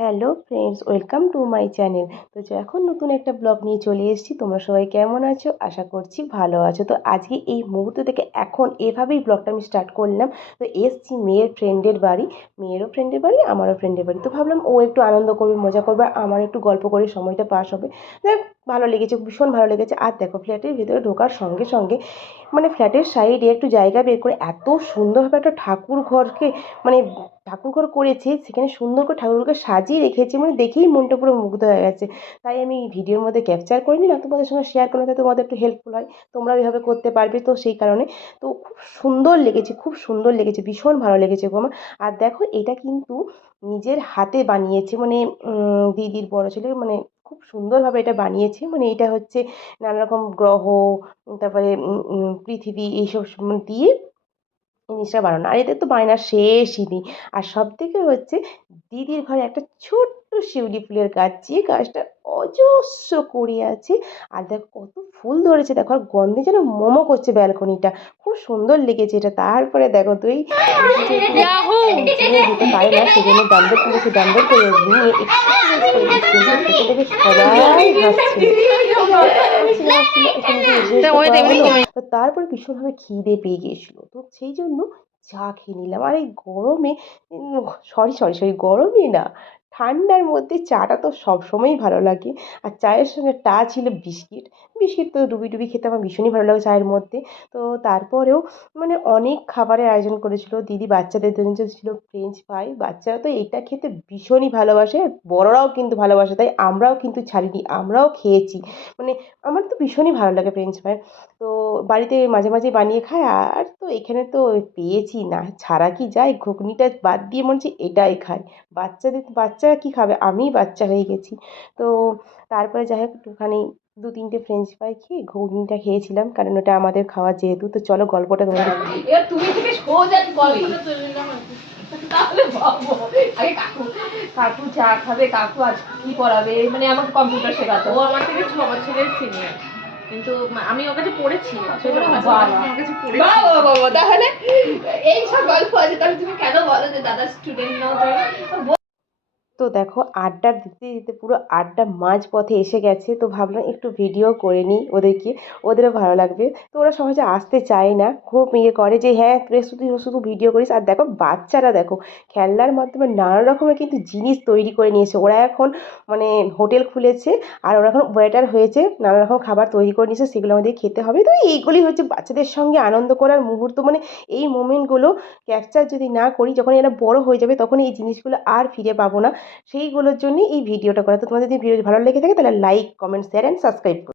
Hello friends welcome to my channel তো এখন নতুন একটা ব্লগ নিয়ে চলে এসেছি। তোমরা সবাই কেমন আছো? আশা করছি ভালো আছো। তো আজকে এই মুহূর্ত থেকে এখন এভাবেই ব্লগটা আমি স্টার্ট করলাম। তো এসছি মেয়ের ফ্রেন্ডের বাড়ি। মেয়েরও ফ্রেন্ডের বাড়ি, আমারও ফ্রেন্ডের বাড়ি। তো ভাবলাম ও একটু আনন্দ করবে, মজা করবে আমার একটু গল্প করে সময়টা পাস হবে। দেখ ভালো লেগেছে, ভীষণ ভালো লেগেছে। আর দেখো ফ্ল্যাটের ভিতরে ঢোকার সঙ্গে সঙ্গে মানে ফ্ল্যাটের সাইডে একটু জায়গা বের করে এত সুন্দরভাবে একটা ঠাকুর ঘরকে মানে ঠাকুর ঘর করেছে, সেখানে সুন্দর করে ঠাকুরকে সাজিয়ে রেখেছে মানে দেখেই মনটা পুরো মুগ্ধ হয়ে গেছে। তাই আমি ভিডিওর মধ্যে ক্যাপচার করে নিলাম, তোমাদের সঙ্গে শেয়ার করলে তোমাদের একটু হেল্পফুল হয়। তোমরাও এভাবে করতে পারবে তো সেই কারণে। তো খুব সুন্দর লেগেছে, খুব সুন্দর লেগেছে, ভীষণ ভালো লেগেছে গো আমার। আর দেখো এটা কিন্তু নিজের হাতে বানিয়েছে। মানে দিদির বড় ছেলে মানে খুব সুন্দরভাবে এটা বানিয়েছে। মানে এটা হচ্ছে নানা রকম গ্রহ, তারপরে পৃথিবী এইসব মানে দিয়ে জিনিসটা বানানো। আর এদের তো বায়নার শেষই নেই। আর সব থেকে হচ্ছে দিদির ঘরে একটা ছোট্ট শিউলি ফুলের গাছ, যে গাছটা অজস্র কুড়ি আছে। আর দেখো কত ফুল ধরেছে। দেখো আর গন্ধে যেন মোমো করছে ব্যালকনিটা। খুব সুন্দর লেগেছে এটা। তারপরে দেখো তুই যেতে পারে না সেজন্য করে নিয়ে একটু দেখে সবাই হাসছিল তো তারপর ভীষণভাবে খিদে পেয়ে গিয়েছিল। তো সেই জন্য চা খেয়ে নিলাম। আর এই গরমে সরি সরি সরি গরমে না। ঠান্ডার মধ্যে চাটা তো সবসময়ই ভালো লাগে। আর চায়ের সঙ্গে টা ছিল বিস্কিট। বিস্কিট তো ডুবি ডুবি খেতে আমার ভীষণই ভালো লাগে চায়ের মধ্যে। তো তারপরেও মানে অনেক খাবারের আয়োজন করেছিল। দিদি বাচ্চাদের জন্য ছিল ফ্রেঞ্চ ফ্রাই বাচ্চারা তো এটা খেতে ভীষণই ভালোবাসে। বড়রাও কিন্তু ভালোবাসে, তাই আমরাও কিন্তু ছাড়িনি, আমরাও খেয়েছি। মানে আমার তো ভীষণই ভালো লাগে ফ্রেঞ্চ ফ্রাই তো বাড়িতে মাঝে মাঝে বানিয়ে খাই আর তো এখানে তো পেয়েছি, না ছাড়া কি যায়? ঘুগনিটা বাদ দিয়ে মনে হচ্ছে এটাই খাই বাচ্চাদের বাচ্চারা কী খাবে? আমি বাচ্চা হয়ে গেছি। তো তারপরে যাই হোক একটুখানি দু তিনটে ফ্রেঞ্চ ফ্রাই খেয়ে ঘুগনিটা খেয়েছিলাম কারণ ওটা আমাদের খাওয়া যেহেতু। তো চলো গল্পটা তোমাদের এবার তুমি থেকে সোজা গল্পটা চলে এলাম তাহলে ভাবো আগে কাকু কাকু চা খাবে কাকু আজ কি পড়াবে? মানে আমাকে কম্পিউটার শেখাতো। ও আমার থেকে ছ বছরের সিনিয়র কিন্তু আমি ওর কাছে পড়েছি। বাবা। বাবা তাহলে এই সব গল্প আছে তাহলে তুমি কেন বলো যে দাদা স্টুডেন্ট নাও তো দেখো আড্ডা দিতে দিতে পুরো আড্ডা মাঝ পথে এসে গেছে। তো ভাবলাম একটু ভিডিও করে নিই ওদেরকে, ওদেরও ভালো লাগবে। তো ওরা সহজে আসতে চায় না, খুব ইয়ে করে যে হ্যাঁ তুই শুধু শুধু ভিডিও করিস। আর দেখো বাচ্চারা দেখো, খেলনার মাধ্যমে নানা রকমের কিন্তু জিনিস তৈরি করে নিয়েছে। ওরা এখন মানে হোটেল খুলেছে আর ওরা এখন ওয়েটার হয়েছে, নানা রকম খাবার তৈরি করে নিয়েছে, সেগুলো আমাদের খেতে হবে। তো এইগুলি হচ্ছে বাচ্চাদের সঙ্গে আনন্দ করার মুহূর্ত। মানে এই মোমেন্টগুলো ক্যাপচার যদি না করি যখন এরা বড় হয়ে যাবে তখন এই জিনিসগুলো আর ফিরে পাবো না। সেইগুলোর জন্যই এই ভিডিওটা করা। তো তোমাদের যদি ভিডিও ভালো লেগে থাকে, তাহলে like comment share and subscribe করো।